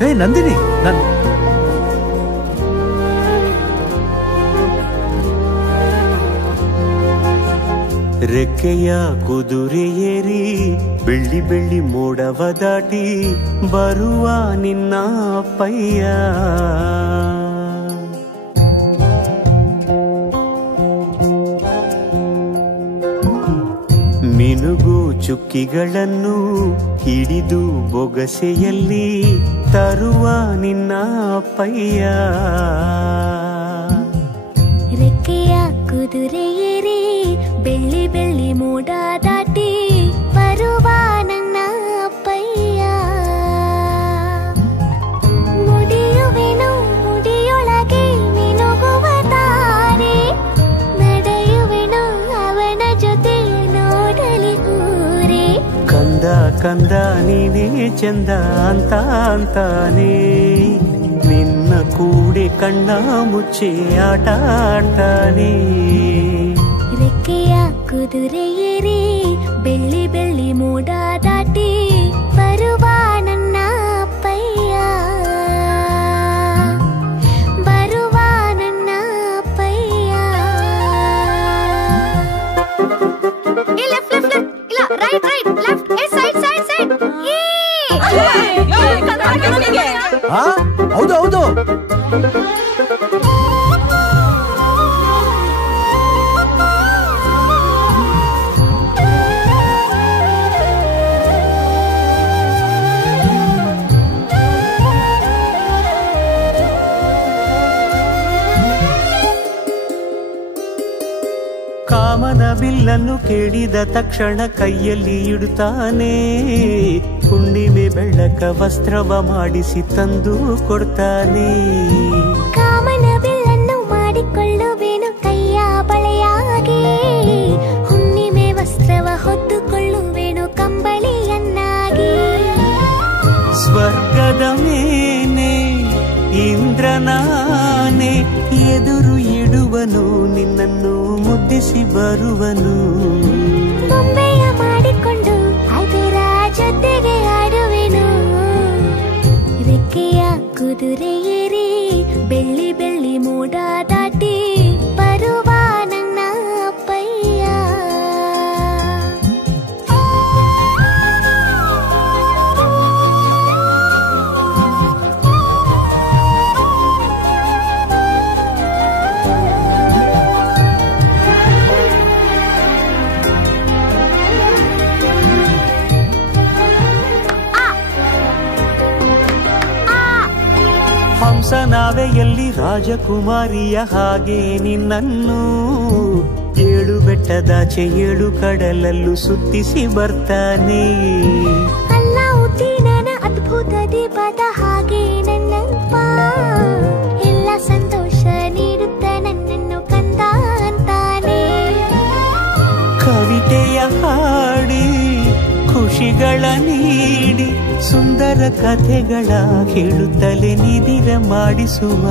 ಹೇ ನಂದಿನಿ, ರೆಕ್ಕೆಯ ಕುದುರೆ ಏರಿ ಬೆಳ್ಳಿ ಬೆಳ್ಳಿ ಮೋಡವ ದಾಟಿ ಬರುವ ನಿನ್ನ ಅಪ್ಪಯ್ಯ. ಮಿನುಗು ಚುಕ್ಕಿಗಳನ್ನು ಹಿಡಿದು ಬೊಗಸೆಯಲ್ಲಿ ತರುವ ನಿನ್ನ ಅಪ್ಪಯ್ಯ. ರೆಕ್ಕೆಯ ಕುದುರೆ ಏರಿ ಬೆಳ್ಳಿ ಬೆಳ್ಳಿ ಮೋಡ ದಾಟಿ ಬರುವ ನನ್ನ ಅಪ್ಪಯ್ಯ. ಮುಡಿಯುವೆನು ಮುಡಿಯೊಳಗೆ ಮಿನುಗುವ ತಾರೆ, ನಡೆಯುವೆನು ಅವನ ಜೊತೆ ನೋಡಲಿ ಊರೇ. ಕಂದ ಕಂದ ನೀನೇ ಚಂದ ಅಂತ ಅಂತಾನೆ, ನಿನ್ನ ಕೂಡೆ ಕಣ್ಣ ಮುಚ್ಚೆ ಆಟ ಆಡ್ತಾನೆ. ರೆಕ್ಕೆಯ ಕುದುರೆ ಏರಿ ಬೆಳ್ಳಿ ಬೆಳ್ಳಿ ಮೋಡ ದಾಟಿ ಬರುವ ನನ್ನ ಅಪ್ಪಯ್ಯ. ಬರುವ ನನ್ನ ಅಪ್ಪಯ್ಯ. ಇಲ್ಲ right right left side side side. ಹೌದು ಹೌದು. ಕಾಮನ ಬಿಲ್ಲನ್ನು ಕೇಳಿದ ತಕ್ಷಣ ಕೈಯಲ್ಲಿ ಇಡುತ್ತಾನೆ, ಹುಣ್ಣಿಮೆ ಬೆಳಕ ವಸ್ತ್ರವ ಮಾಡಿಸಿ ತಂದು ಕೊಡ್ತಾನೆ. ಕಾಮನ ಬಿಲ್ಲನ್ನು ಮಾಡಿಕೊಳ್ಳುವೆನು ಕೈಯ ಬಳೆಯಾಗಿ, ಹುಣ್ಣಿಮೆ ವಸ್ತ್ರವ ಹೊತ್ತುಕೊಳ್ಳುವೆನು ಕಂಬಳಿಯನ್ನಾಗಿ. ಸ್ವರ್ಗದ ಮೇಲೆ ಇಂದ್ರನಾನೆ ಎದುರು ಇಡುವನು, ನಿನ್ನನ್ನು ಮುದ್ದಿಸಿ ಬರುವನು. ಬೊಂಬೆಯ ಮಾಡಿಕೊಂಡು ಅದರ ಜೊತೆಗೆ ಆಡುವೆನು. ರೆಕ್ಕೆಯ ಕುದುರೆ ಏರಿ ಬೆಳ್ಳಿ ಬೆಳ್ಳಿ ಮೋಡ ದಾಟಿ ಬರುವ ನನ್ನ ಅಪ್ಪಯ್ಯ. ಹಂಸನಾವೆಯಲ್ಲಿ ರಾಜಕುಮಾರಿಯ ಹಾಗೆ ನಿನ್ನನ್ನು ಏಳು ಬೆಟ್ಟದಾಚೆ ಏಳು ಕಡಲಲ್ಲೂ ಸುತ್ತಿಸಿ ಬರ್ತಾನೆ. ಅಲ್ಲಾವುದ್ದೀನನ ಅದ್ಭುತ ದೀಪದ ಹಾಗೆ ನನ್ನಪ್ಪ ಎಲ್ಲ ಸಂತೋಷ ನೀಡುತ್ತ ನನ್ನನ್ನು ಕಂದ ಅಂತಾನೆ. ಕವಿತೆಯ ಹಾಡಿ ಖುಷಿಗಳ ನೀಡಿ ಸುಂದರ ಕಥೆಗಳ ಹೇಳುತ್ತಲೇ ನಿದಿರ ಮಾಡಿಸುವ.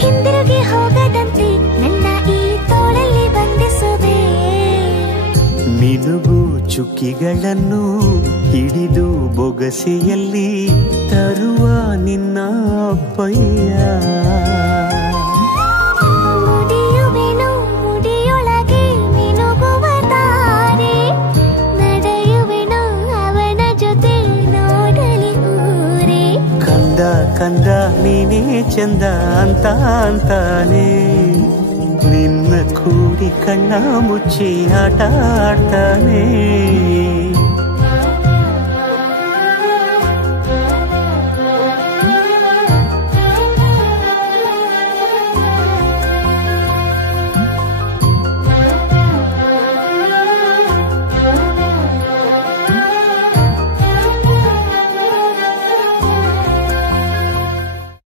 ಹಿಂದಿರುಗಿ ಹೋಗದಂತೆ ನನ್ನ ಈ ತೋಳಲ್ಲಿ ಬಂಧಿಸುವೆ. ಮಿನುಗು ಚುಕ್ಕಿಗಳನ್ನು ಹಿಡಿದು ಬೊಗಸೆಯಲ್ಲಿ ತರುವ ನಿನ್ನ ಅಪ್ಪಯ್ಯ. ಮುಡಿಯುವೆನು ಮುಡಿಯೊಳಗೆ ಮಿನುಗುವ ತಾರೆ, ನಡೆಯುವೆನು ಅವನ ಜೊತೆ ನೋಡಲಿ ಊರೇ. ಕಂದ ಕಂದ ನೀನೇ ಚಂದ ಅಂತ ಅಂತಾನೆ, ನಿನ್ನ ಕೂಡಿ ಕಣ್ಣ ಮುಚ್ಚಿ ಆಟ ಆಡ್ತಾನೆ.